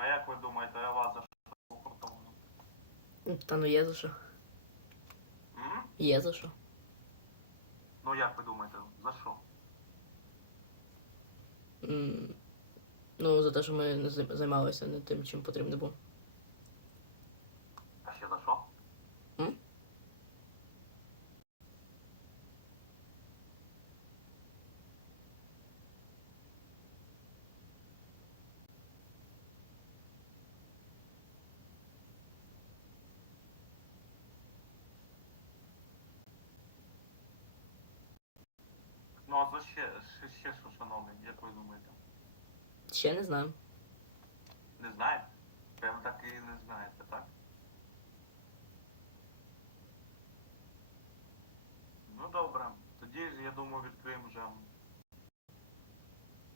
а як ви думаєте, я вас за що телепортовано? Та ну є за що. М? Є за що. Ну як ви думаєте, за що? М, Ну, за те, що ми не зай- займалися не тим, чим потрібно було. А ще за що? М? Ну а за ще, ще, ще що, шановний, як ви думаєте? Ще не знаю. Не знаєте? Прямо так і не знаєте, так? Ну добре. Тоді ж я думаю відкриємо вже.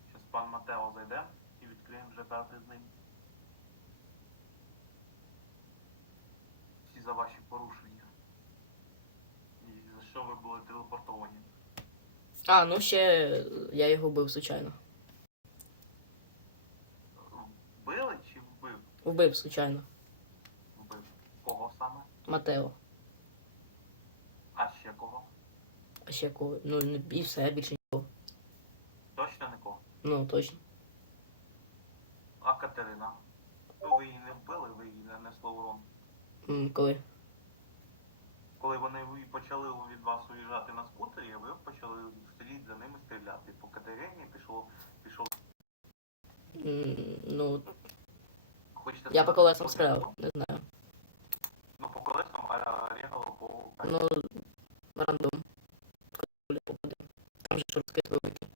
Зараз пан Матео зайде і відкриємо вже карти з ним. Всі за ваші порушення. І за що ви були телепортовані. А, ну ще я його вбив, звичайно. Вбили чи вбив? Вбив, звичайно. Вбив. Кого саме? Матео. А ще кого? А ще кого? Ну і все, більше нікого. Точно нікого? Ну, точно. А Катерина? Ну, ви її не вбили, ви її не нанесли урон. М, Коли? Коли вони почали від вас уїжджати на скутері, ви почали вслід за ними стріляти. По Катерині пішло, пішов. Ну, Хочете я сказати, по колесам стріляв, не знаю. Ну, по колесам, а рігало по Ну, рандом. Коли попаде. Там же ж розкид великий.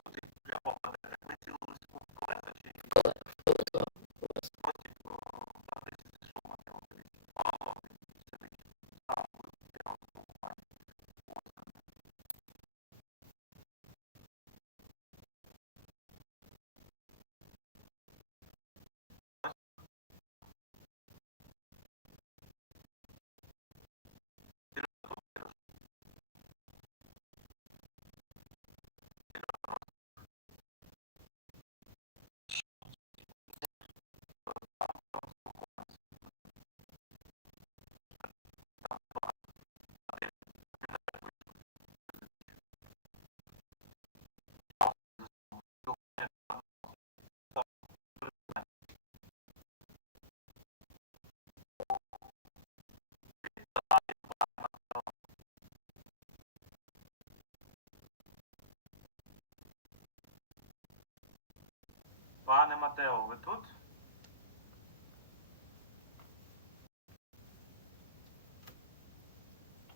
Пане Матео, ви тут?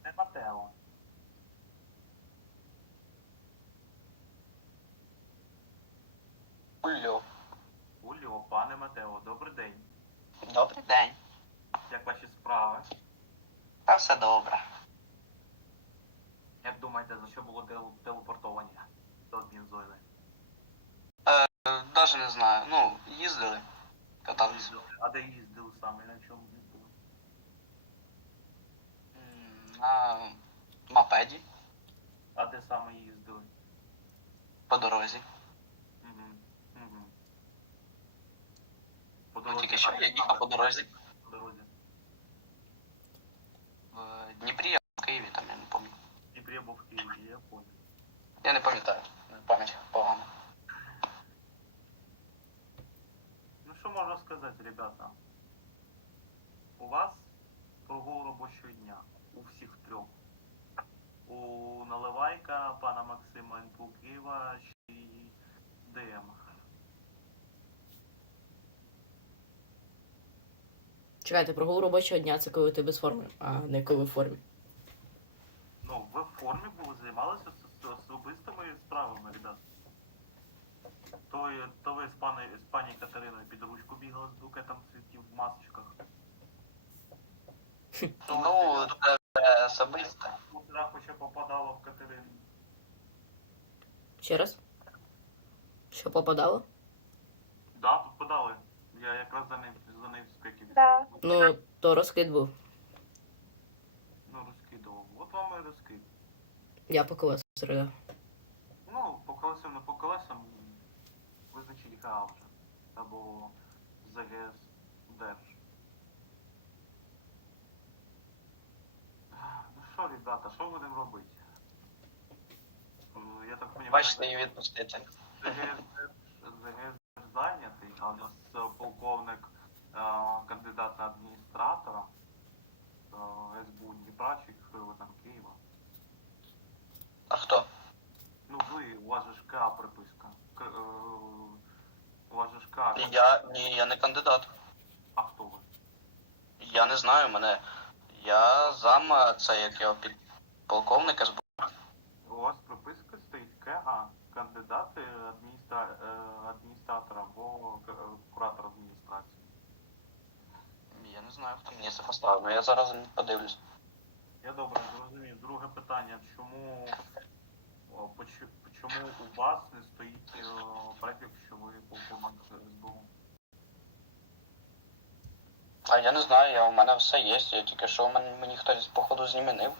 Не Матео. Ульо. Ульо, пане Матео, добрий день. Добрий день. Як ваші справи? Та все добре. Як думаєте, за що було тел- телепортовані до Адмінзойли? Даже не знаю. Ну, їздили. Катались. А де їздили саме, на чому їздили? На мопеді А де саме їздили? по дорозі. Угу. Угу. По Ну, тільки що я їхав по дорозі. По дорозі. В Дніпрі, а в Києві там я не пам'ятаю. Дніпрі або в Києві, я понял. Я не пам'ятаю. Пам'ять погана. Можна сказати, ребята? У вас прогул робочого дня. У всіх трьох. У Наливайка, пана Максима НПУ Києва ще ДМ. Чекайте, прогул робочого дня це коли ти без форми, а не коли в формі. Ну, ви в формі були, займалися з- з особистими справами, ребят. То, й- то ви з пані, з пані Катериною під ручку бігали з букетом цвітів в масочках. Ну, це вже особисте. Утра хоча попадало в Катерину. Ще раз? Що попадало? Да, попадали. Я якраз за ним за ним скільки Да. Ну, то розкид був. ну, розкидував. От вам і розкид. Я по колесу стріляв. Ну, по колесам, не по колесам ГА. Або ЗГС. Держ. Ну що, ребята, що будемо робити? Ну, Я так розумію, Бачите, її відпустити. ЗГС зайнятий, а у нас е, полковник е, кандидат на адміністратора е, СБУ Дніпрачик, е, там Києва. А хто? Ну ви, у вас же ж КА приписка. К, е, у вас же ж КА. Я ні, я не кандидат. А хто ви? Я не знаю мене. Я зам це як його під полковника СБУ. У вас приписка стоїть КА, кандидат е, адміністра... е, адміністратора або е, куратор адміністрації. Я не знаю, хто мені це поставив, але я зараз подивлюсь. Я добре зрозумів. Друге питання, чому, чому у вас не стоїть е, префікс, що ви полковник СБУ? А я не знаю, я, у мене все є. Я тільки що мені, мені хтось походу змінив.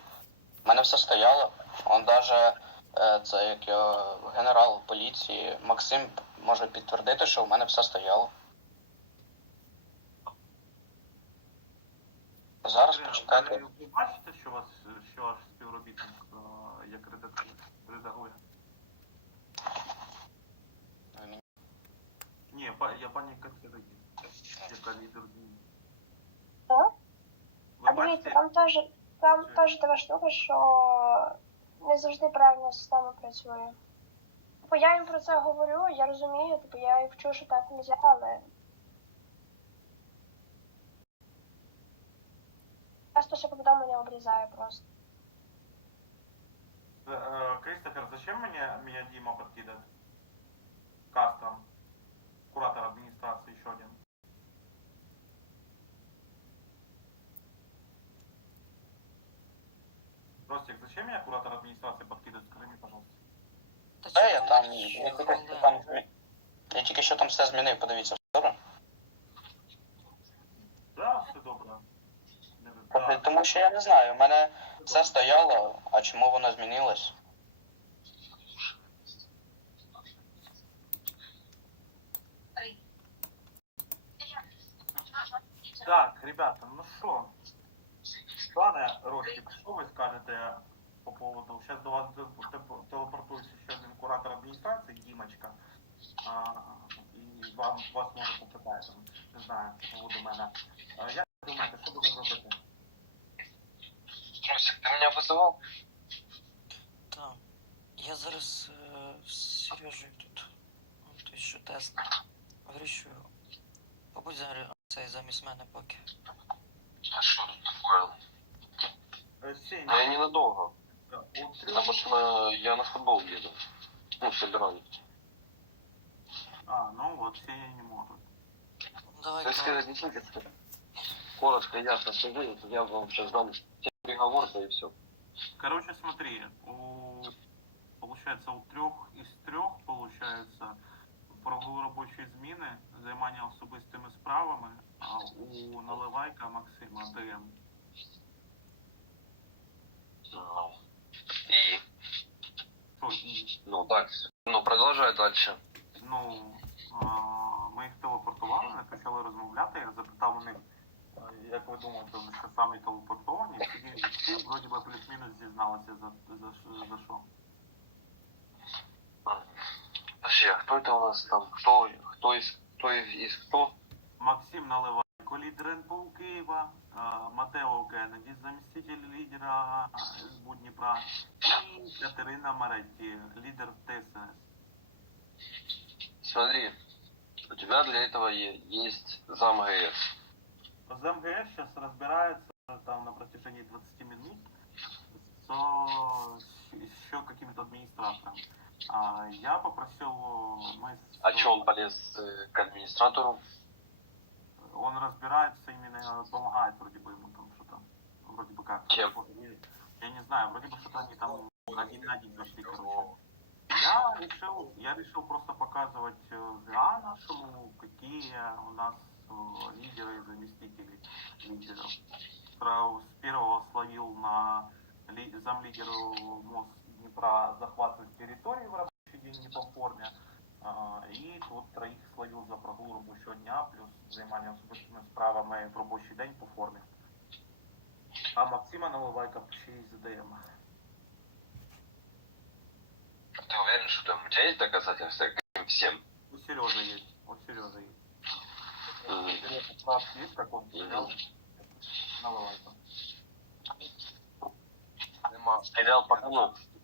У мене все стояло. Он даже е, це як його генерал поліції Максим може підтвердити, що у мене все стояло. Зараз почекайте. Ви, бачите, що вас що ваш співробітник е, як редак- редагує? Мені- Ні, па- я пані Катерині, яка лідер змін. Так? Ви А дивіться, бачите? там теж там Чи- теж така штука, що не завжди правильно система працює. Типу, я їм про це говорю, я розумію, типу, я і вчу, що так не можна, але. Часто все повідомлення обрізає просто. Э, Кристофер, зачем меня, меня Дима подкидывает? Кастом. Куратор администрации еще один. Ростик, зачем меня куратор администрации подкидывает? Скажи мне, пожалуйста. Та я там, я тільки що там, я тільки що там все змінив, подивіться, Тому що я не знаю, у мене все стояло, а чому воно змінилось? Так, ребята, ну что? Пане Ростик, что вы скажете по поводу... Сейчас до вас д- т- телепортуется еще один куратор администрации, Димочка. А, і вам, вас може попитати, не знаю, по поводу мене. Як ви думаєте, що будемо робити? Росик, ти мене визивав? Так. Я зараз е, з Сережею тут. Ну, той що тест. Вирішую. Побудь зараз цей замість мене поки. А що тут такое? Сень, Ну я ненадовго. е, у трьох... Потому что на- я на футбол еду. Ну, собираюсь. А, ну вот, Сеня не может. Давай То есть, не слышите? Коротко, ясно, скажи, я вам сейчас дам приговор-то и все. Короче, смотри, у, получается, у трех из трех, получается, прогул робочої зміни, займання особистими справами, а у Наливайка Максима ДМ. Ну, и, Що, і, ну так, ну продолжай дальше. ну, а, ми їх телепортували, не почали розмовляти, я запитав у них, як ви думаєте, самі телепортовані, всі, всі вроді би плюс-мінус зізналися за, за, за що. Подожди, а кто это у нас там? Кто, кто из, кто из, из кто? Максим Наливайко, лідер НПУ Києва, е, Матео Кеннеді, заміститель лідера СБУ Дніпра, і Катерина Маретті, лідер ТСНС. Смотри, у тебя для этого е- есть зам ГС. З МГС сейчас разбирается там на протяжении 20 минут с, с еще каким-то администратором. А я попросил, мы с- А что он полез э, к администратору? он разбирается именно, помогает вроде бы ему там что-то, вроде бы как. Чем? Я не знаю, вроде бы что-то они там один на один зашли, короче. Я решил, я решил просто показывать э, ЗА нашему, какие у нас э, лидеры и заместители лидеров. Сразу с первого словил на ли, замлидеру МОЗ Днепра захватывать территории в рабочий день не по форме. А, І тут троїх слоїв за прогул робочого дня, плюс займання особистими справами в робочий день по формі. А Максима Наливайка ще й задаємо. Ты уверен, что там у тебя есть доказательства к этим всем? У Сережи есть. У Сережи есть. М, Сережа прав есть, как он стрелял. Наливайка. Нема.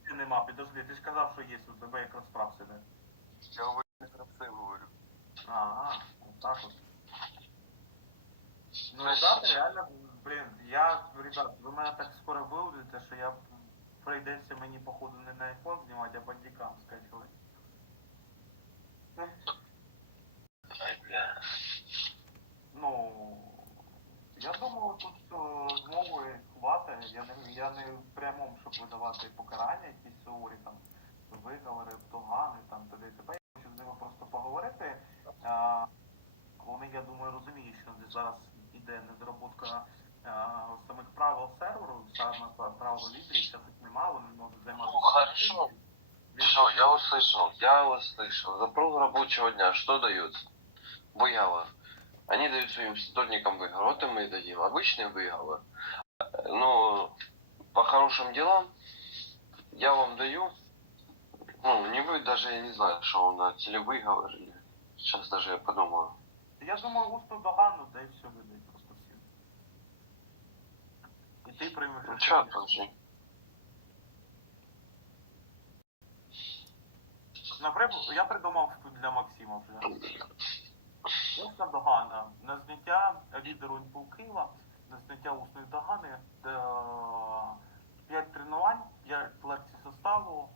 Ти нема, підожди, ти ж казав, що є, у тебе якраз прав сиде. Я у гравцев говорю. Ага, вот так вот. Ну, ребята, реально, блин, я, ребят, ви мене так скоро виведете, що я прийдеться мені, походу, не на iPhone знімати, а бандикам скачувати. Ай, бля Ну, я думаю, тут е, змови хватає. Я не, я не в прямому, щоб видавати покарання, якісь суворі там виговори, догани, там т.д. і т.п. Я хочу з ними просто поговорити. А, вони, я думаю, розуміють, що зараз іде недоработка а, самих правил серверу, саме правил лідерів, зараз їх немає, вони можуть займатися. Ну, хорошо. Він- Все, я услышал, я услышал. За прог рабочего дня что дают? Выговор. Они дают своим сотрудникам выговор. Вот и мы дадим. Обычный выговор. Э, Ну, по хорошим делам я вам даю. Ну, не вы даже, я не знаю, что он на телевыговор. или- Сейчас даже я подумаю. Я думаю, усну догану, да і все видать просто всім. І ти приймеш. Ну, рішення. чё, подожди. Наприклад, я придумав для Максима вже. Усна догана. На зняття лідеру НПУ Києва, на зняття усної догани, 5 тренувань, 5 лекцій составу,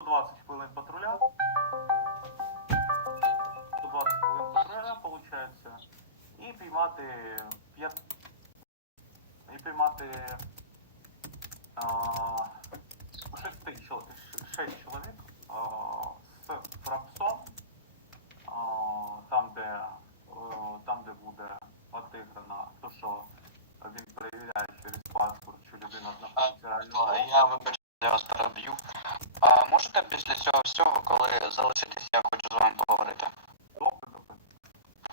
120 хвилин патруля. 120 хвилин патруля, виходить. І піймати 5. І піймати а, шести чол- ш- шесть чоловік а, з фрапсом, а, там, де, о, там, де буде отиграна, то що він перевіряє через паспорт, чи людина знаходиться реально. А, Я вибачаю, я вас переб'ю. А можете після цього всього, коли залишитесь, я хочу з вами поговорити? Добре, добре.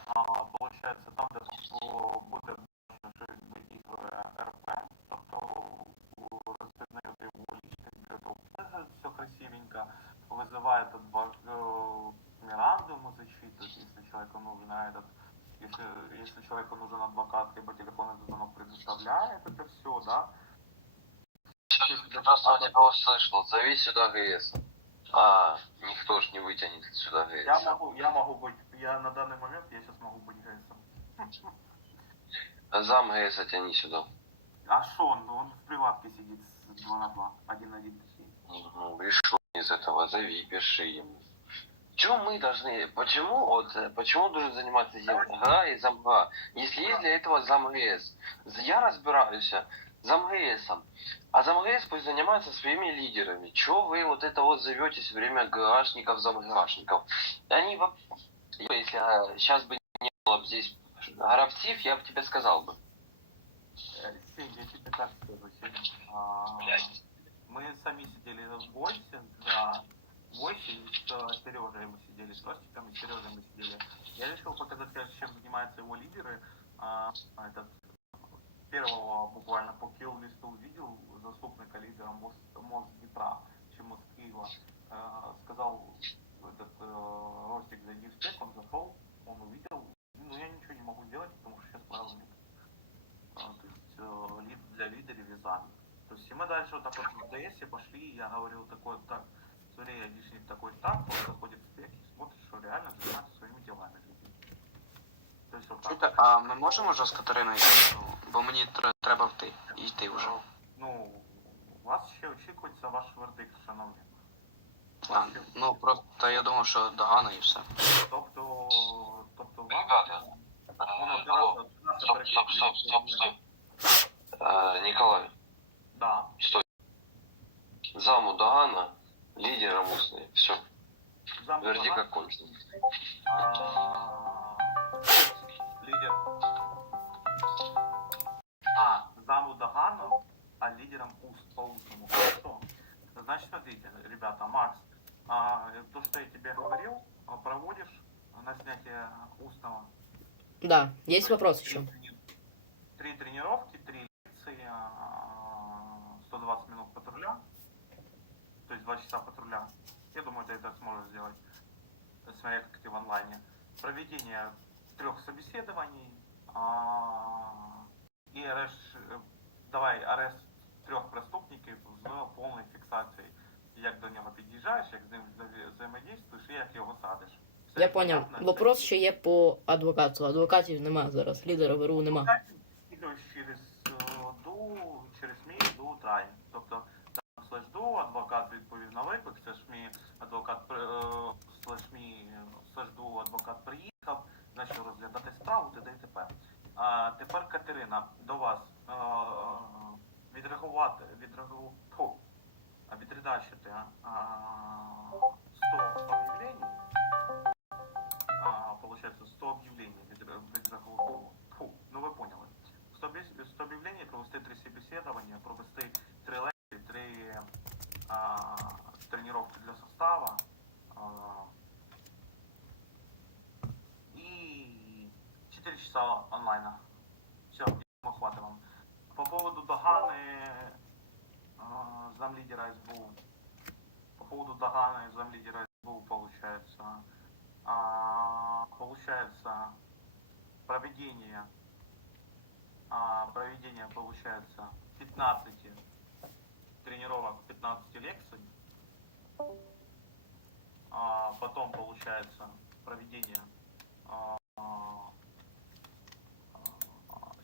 А, получається, там, де о, буде бачно, що ігри РП, тобто у- розпізнаєте його лічник, это все красивенько, вызывает адвок... э, меморандум зачитывать, если человеку нужен этот, если, если человеку нужен адвокат, либо телефонный звонок предоставляет это все, да. Просто я тебя услышал. Зови сюда ГС. А, никто ж не вытянет сюда ГС. Я могу, я могу быть, я на данный момент, я сейчас могу быть ГСом. Зам ГС тяни сюда. А Шон, ну он в приватке сидит с 2 на 2, 1 на 1 точнее. Ну, и что из этого? Зови, пиши ему. Чем мы должны, почему, вот, э, почему должен заниматься ГА и замга, если есть для этого зам ГС? Я разбираюсь зам ГСом, а зам ГС пусть занимается своими лидерами. Чего вы вот это вот зовете все время ГАшников, замгашников? Они, если сейчас бы не было бы здесь гравців, я бы тебе сказал бы. Э, Сень, я тебе так скажу, Сень. А. Мы сами сидели в Войсе, да, в Войсе с Сережей мы сидели, с Ростиком и с Сережей мы сидели. Я решил показать, чем занимаются его лидеры. А, этот, первого буквально по килл-листу увидел заступника лидера мост, мост Днепра, чем мост Киева. Э, сказал этот э, Ростик, зайди в тек, он зашел, он увидел. Ну, я ничего не могу делать, потому что сейчас. А, то есть э, для лидеров вязали. То есть и мы дальше вот так вот в ДС пошли, я говорил такой, так, смотри, айдишник такой, так, он заходит в спек и смотрит, что реально занимается своими делами. То есть вот так. Чуєте, а ми можемо вже з Катериною? Бо мені тр- треба вти, йти вже. Ну, вас ще очікується ваш вердикт, шановні. А, ну просто я думав, що догана і все. Тобто, тобто вам... Ребята, Воно Э, алло. наша Стоп, стоп, стоп, стоп, стоп. Николай, Да. стой. Заму Дагана, лидером устный. Все, вердикт Лаган. окончен. А, лидер. А, заму Дагану, а лидером уст по устному. Хорошо. Значит, смотрите, ребята, Макс, А, то, что я тебе говорил, а, проводишь на снятие устного. Да, есть вопрос три еще. Три тренировки, три лекции, а, 120 минут патруля, то есть 2 часа патруля. Я думаю, ты это сможешь сделать, смотря как ты в онлайне. Проведение трех собеседований а, и арешт, е, давай арешт трьох преступників з повною фіксацією. Як до нього під'їжджаєш, як з ним взає- взаємодійствуєш і як його садиш. Все Я поняв. понятно? Вопрос ще є по адвокату. Адвокатів нема зараз. Лідера ВРУ нема. Іграєш через е, ду, через мій ду трай. Тобто там адвокат відповів на виклик, це ж мій адвокат слеш мій адвокат приїхав, почав розглядати справу, т.д. і т.п. А тепер Катерина, до вас е, відреагувати, відреагу, а відредачити а, 100 об'явлень, а, получается 100 объявлений відре- відреагував. Фу, ну ви поняли. 100, 100 об'явлень, провести три собеседування, провести три лекції, три а, тренировки для состава. А, и 4 часа онлайна. Все, мы хватит. По поводу Даганы, а, замлидера СБУ. По поводу Даганы, замлидера СБУ, получается, а, получается проведение а, проведение получается 15 тренировок 15 лекций А, потом получается проведение а, а,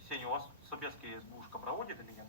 Сеня, у вас Собеский СБУшка проводит или нет?